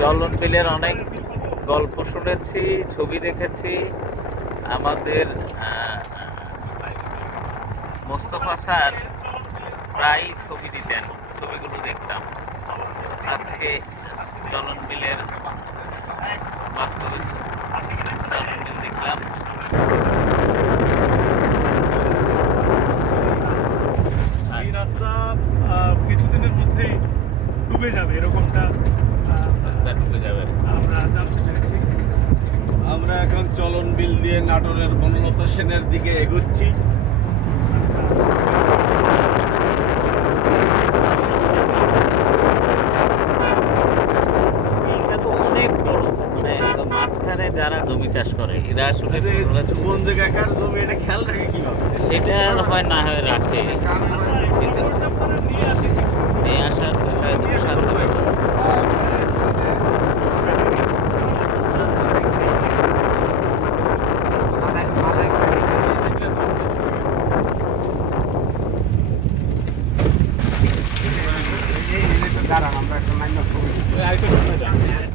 চলন বিলের অনেক গল্প শুনেছি, ছবি দেখেছি। আমাদের মোস্তফা স্যার প্রায় ছবি দিতেন, ছবিগুলো দেখতাম। আজকে চলন বিলের বাস্তবে চলন বিল দেখলাম। এই রাস্তা কিছুদিনের মধ্যেই ডুবে যাবে এরকমটা রাস্তা ঢুকে যাবে। আমরা জানতে পেরেছি। আমরা এখন চলন বিল দিয়ে নাটোরের বনলত সেনের দিকে এগুচ্ছি। অনেক বড় মানে মাঝখানে যারা জমি চাষ করে এরা আসলে কোন জায়গাকার জমি এটা খেয়াল রাখে কীভাবে? সেটা হয় না হয় রাখে। কিন্তু Yeah, I could do that.